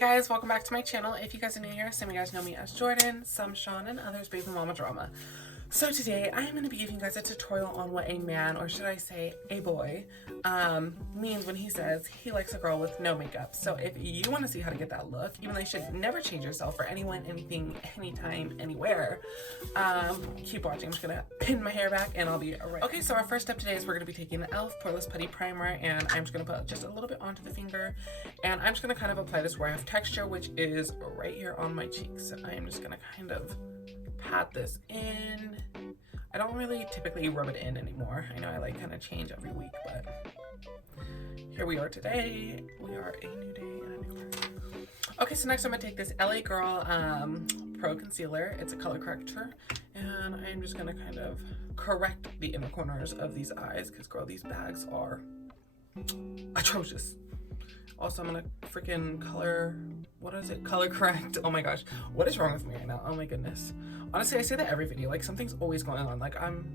guys, welcome back to my channel. If you guys are new here, some of you guys know me as Jordan, some Sean, and others Baby Mama Drama. So today I am going to be giving you guys a tutorial on what a man, or should I say a boy, means when he says he likes a girl with no makeup. So if you want to see how to get that look, even though you should never change yourself for anyone, anything, anytime, anywhere, keep watching. I'm just going to pin my hair back and I'll be right. Okay, so our first step today is we're going to be taking the e.l.f. Poreless Putty Primer, and I'm just going to put just a little bit onto the finger, and I'm just going to kind of apply this where I have texture, which is right here on my cheeks. So I am just going to kind of pat this in. I don't really typically rub it in anymore. I know I like kind of change every week, but here we are today. We are a new day and a new person. Okay, so next I'm gonna take this LA Girl Pro Concealer. It's a color corrector, and I'm just gonna kind of correct the inner corners of these eyes because, girl, these bags are atrocious. Also, I'm gonna freaking color correct. Oh my gosh, what is wrong with me right now? Oh my goodness. Honestly, I say that every video, like something's always going on. Like I'm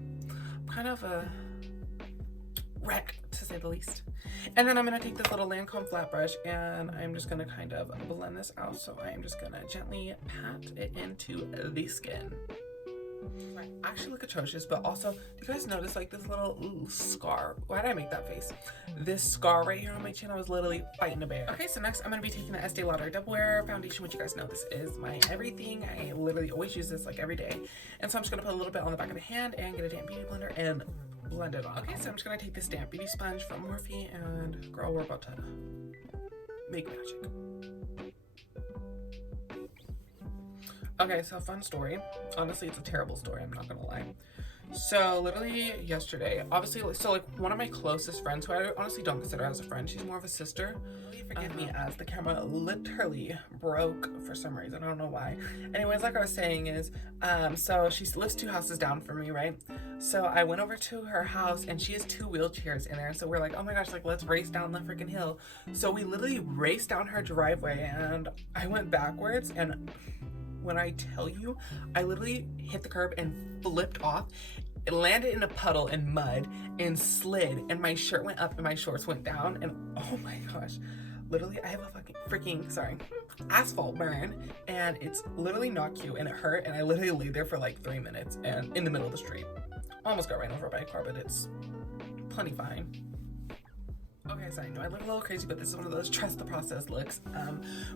kind of a wreck, to say the least. And then I'm gonna take this little Lancôme flat brush and I'm just gonna kind of blend this out. So I'm just gonna gently pat it into the skin. I actually look atrocious, but also, do you guys notice like this little scar? Why did I make that face? This scar right here on my chin, I was literally fighting a bear. Okay, so next I'm gonna be taking the Estee Lauder Double Wear Foundation, which you guys know this is my everything. I literally always use this like every day. And so I'm just gonna put a little bit on the back of the hand and get a damp beauty blender and blend it on. Okay, so I'm just gonna take this damp beauty sponge from Morphe, and girl, we're about to make magic. Okay, so fun story. Honestly, it's a terrible story, I'm not gonna lie. So literally yesterday, obviously, so like one of my closest friends, who I honestly don't consider as a friend, she's more of a sister. Forgive me as the camera literally broke for some reason, I don't know why. Anyways, like I was saying is, so she lives 2 houses down from me, right? So I went over to her house and she has 2 wheelchairs in there. So we're like, oh my gosh, like let's race down the freaking hill. So we literally raced down her driveway and I went backwards, and when I tell you, I literally hit the curb and flipped off. It landed in a puddle in mud and slid, and my shirt went up and my shorts went down, and oh my gosh, literally I have a freaking asphalt burn, and it's literally not cute, and it hurt, and I literally lay there for like 3 minutes and in the middle of the street. Almost got ran over by a car, but it's plenty fine. Okay, so I know I look a little crazy, but this is one of those trust the process looks.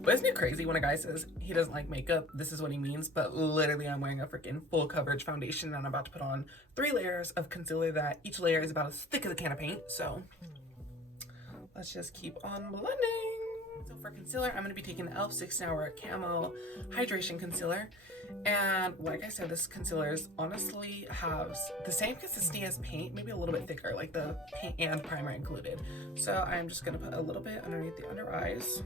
But isn't it crazy when a guy says he doesn't like makeup, this is what he means? But literally I'm wearing a freaking full coverage foundation, and I'm about to put on 3 layers of concealer that each layer is about as thick as a can of paint. So let's just keep on blending. So for concealer, I'm going to be taking the e.l.f. 16 Hour Camo Hydration Concealer. And like I said, this concealer honestly has the same consistency as paint, maybe a little bit thicker, like the paint and primer included. So I'm just going to put a little bit underneath the under eyes.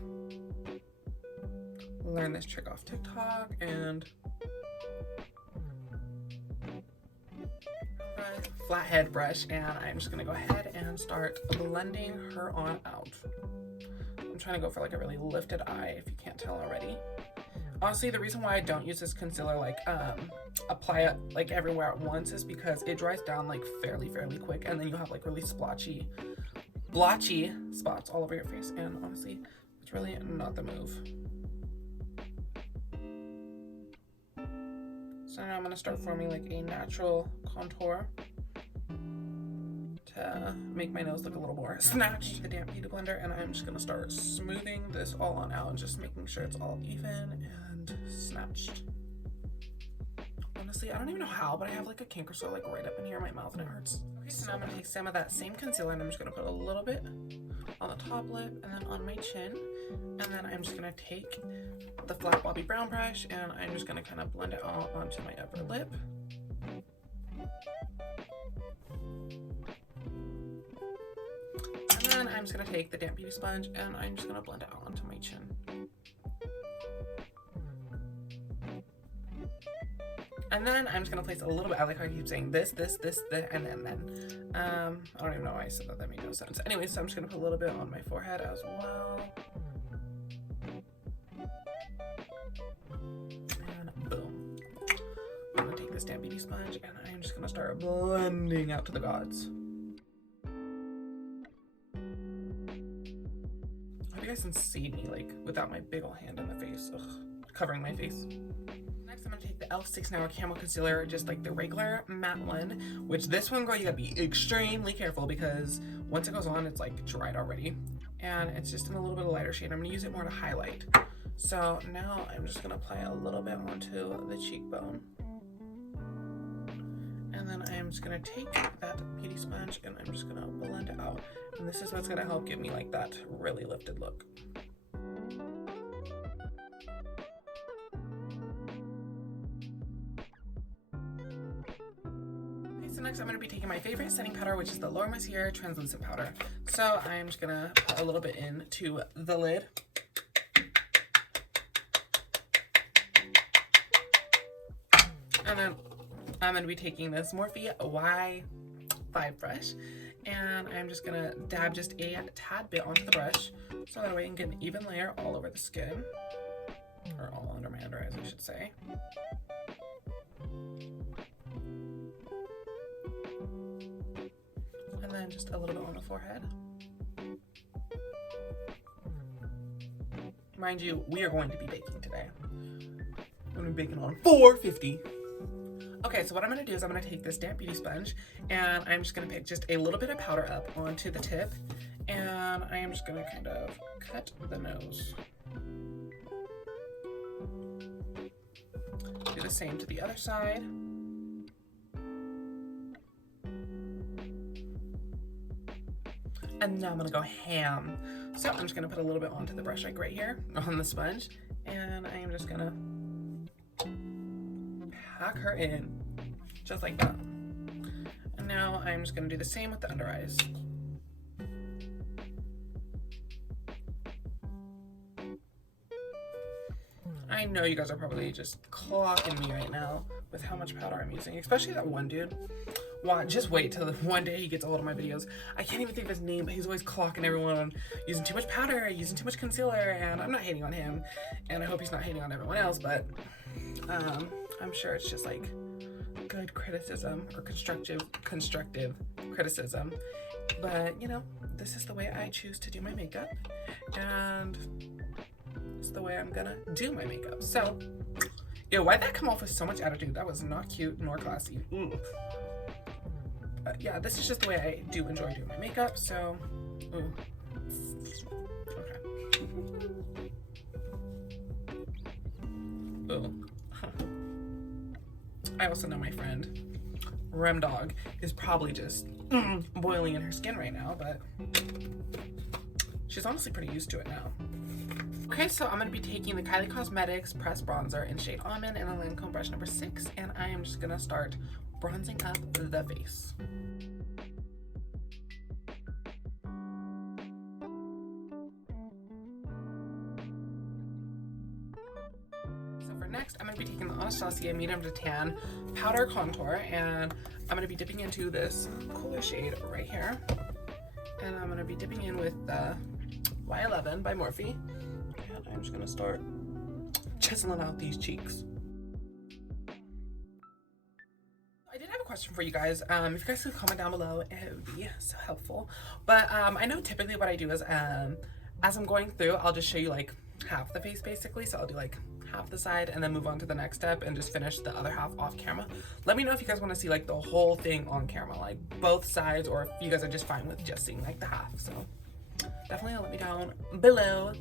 Learn this trick off TikTok, and flathead brush, and I'm just going to go ahead and start blending her on out. I'm trying to go for like a really lifted eye, if you can't tell already. Honestly, the reason why I don't use this concealer like apply it like everywhere at once is because it dries down like fairly quick, and then you have like really blotchy spots all over your face, and honestly it's really not the move. So now I'm going to start forming like a natural contour to make my nose look a little more snatched. The damp beauty blender, and I'm just going to start smoothing this all on out and just making sure it's all even and snatched. Honestly, I don't even know how, but I have like a canker sore like right up in here in my mouth, and it hurts. Okay, so now I'm going to take some of that same concealer, and I'm just going to put a little bit on the top lip and then on my chin, and then I'm just going to take the flat bobby brown brush, and I'm just going to kind of blend it all onto my upper lip. And then I'm just going to take the damp beauty sponge, and I'm just going to blend it out onto my chin. And then I'm just going to place a little bit, I like how I keep saying this, and then. I don't even know why I said that, that made no sense. Anyway, so I'm just going to put a little bit on my forehead as well. And boom. I'm going to take this damp beauty sponge, and I'm just going to start blending out to the gods. doesn't see me like without my big ol' hand on the face. Ugh, covering my face. Next, I'm gonna take the e.l.f. 6 Hour Camel Concealer, just like the regular matte one, which this one, girl, you gotta be extremely careful because once it goes on, it's like dried already. And it's just in a little bit of lighter shade. I'm gonna use it more to highlight. So now I'm just gonna apply a little bit onto the cheekbone. And then I'm just gonna take that beauty sponge and I'm just gonna blend it out. And this is what's gonna help give me like that really lifted look. Okay, so next I'm gonna be taking my favorite setting powder, which is the Mercier translucent powder. So I'm just gonna put a little bit into the lid. And then I'm going to be taking this Morphe Y5 brush, and I'm just going to dab just a tad bit onto the brush, so that way I can get an even layer all over the skin, or all under my under eyes, I should say. And then just a little bit on the forehead. Mind you, we are going to be baking today. I'm going to be baking on 450. Okay, so what I'm going to do is I'm going to take this damp beauty sponge and I'm just going to pick just a little bit of powder up onto the tip, and I am just going to kind of cut the nose. Do the same to the other side. And now I'm going to go ham. So I'm just going to put a little bit onto the brush, like right here on the sponge, and I am just going to pack her in just like that. And now I'm just going to do the same with the under eyes. I know you guys are probably just clocking me right now with how much powder I'm using, especially that one dude. Wow, just wait till one day he gets a hold of my videos. I can't even think of his name, but he's always clocking everyone on using too much powder, using too much concealer, and I'm not hating on him, and I hope he's not hating on everyone else, but I'm sure it's just like good criticism or constructive criticism. But you know, this is the way I choose to do my makeup, and it's the way I'm gonna do my makeup. So, yo, why'd that come off with so much attitude? That was not cute nor classy. Ooh. Yeah, this is just the way I do enjoy doing my makeup, so, ooh. Okay. Ooh. I also know my friend, Rem Dog, is probably just boiling in her skin right now, but she's honestly pretty used to it now. Okay, so I'm going to be taking the Kylie Cosmetics Pressed Bronzer in shade Almond and the Lancôme brush number 6, and I am just going to start bronzing up the face. So for next, I'm going to be taking the Anastasia Medium to Tan Powder Contour, and I'm going to be dipping into this cooler shade right here. And I'm going to be dipping in with the Y11 by Morphe. And I'm just going to start chiseling out these cheeks. I did have a question for you guys. If you guys could comment down below, it would be so helpful. But I know typically what I do is as I'm going through, I'll just show you like half the face basically. So I'll do like half the side and then move on to the next step and just finish the other half off camera. Let me know if you guys want to see like the whole thing on camera, like both sides, or if you guys are just fine with just seeing like the half. So definitely let me down below.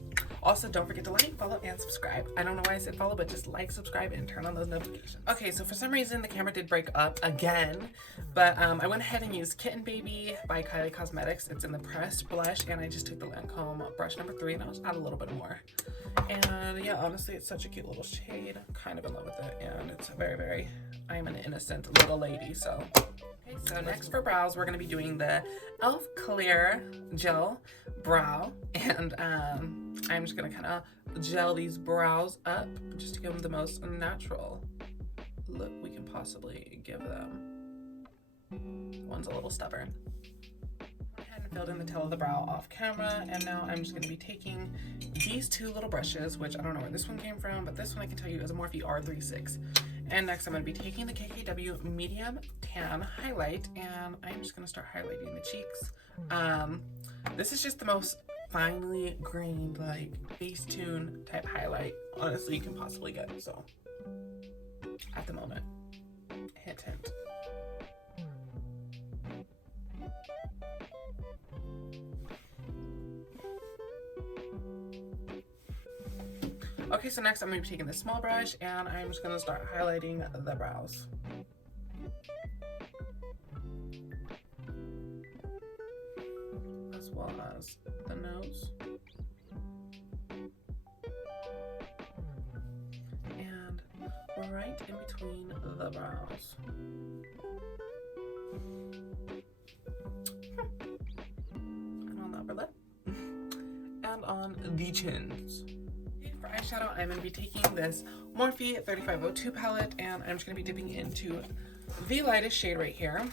Also, don't forget to like, follow, and subscribe. I don't know why I said follow, but just like, subscribe, and turn on those notifications. Okay, so for some reason, the camera did break up again, but I went ahead and used Kitten Baby by Kylie Cosmetics. It's in the pressed blush, and I just took the Lancôme brush number 3, and I'll just add a little bit more. And yeah, honestly, it's such a cute little shade. I'm kind of in love with it, and it's very, very, I'm an innocent little lady, so. Okay, so next for brows, we're going to be doing the e.l.f. Clear Gel Brow, and I'm just going to kind of gel these brows up just to give them the most natural look we can possibly give them. One's a little stubborn. I had filled in the tail of the brow off camera, and now I'm just going to be taking these two little brushes, which I don't know where this one came from, but this one I can tell you is a Morphe R36. And next I'm going to be taking the KKW Medium Tan Highlight, and I'm just going to start highlighting the cheeks. This is just the most finely grained, like Facetune type highlight, honestly, you can possibly get. So, at the moment, hint, hint. Okay, so next I'm going to be taking this small brush and I'm just going to start highlighting the brows. As well as the nose. And right in between the brows. And on the upper lip. And on the chins. For eyeshadow, I'm going to be taking this Morphe 3502 palette and I'm just going to be dipping into the lightest shade right here.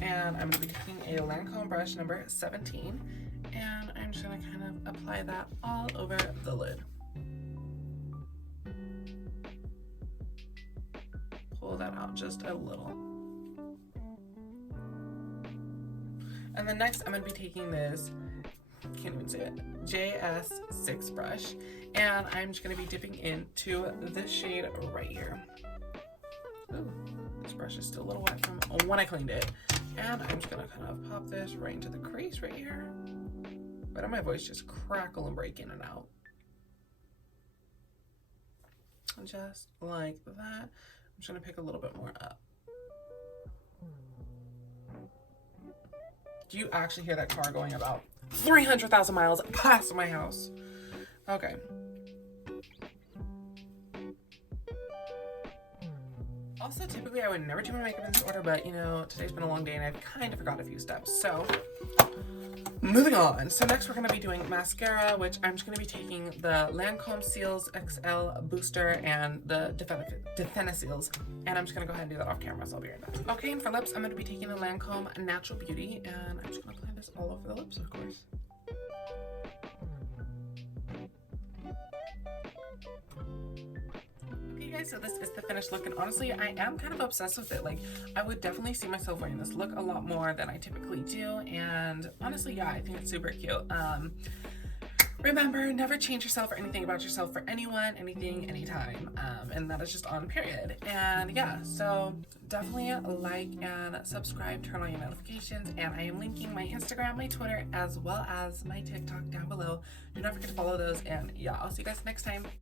And I'm going to be taking a Lancôme brush number 17 and I'm just going to kind of apply that all over the lid. Pull that out just a little. And then next I'm going to be taking this, can't even say it, JS6 brush, and I'm just going to be dipping into this shade right here. Ooh, this brush is still a little wet from when I cleaned it. And I'm just going to kind of pop this right into the crease right here. Why don't my voice just crackle and break in and out? Just like that. I'm just going to pick a little bit more up. Do you actually hear that car going about 300,000 miles past my house? Okay. Also, typically I would never do my makeup in this order, but you know, today's been a long day and I've kind of forgot a few steps. So, moving on. So next we're going to be doing mascara, which I'm just going to be taking the Lancôme Cils XL Booster and the definicils. And I'm just going to go ahead and do that off camera, so I'll be right back. Okay, and for lips, I'm going to be taking the Lancôme Natural Beauty, and I'm just going to apply this all over the lips, of course. Guys, so this is the finished look, and honestly I am kind of obsessed with it. Like, I would definitely see myself wearing this look a lot more than I typically do, and honestly, yeah, I think it's super cute. Remember, never change yourself or anything about yourself for anyone, anything, anytime, and that is just on period. And yeah, so definitely like and subscribe, turn on your notifications, and I am linking my Instagram, my Twitter, as well as my TikTok down below. Do not forget to follow those, and yeah, I'll see you guys next time.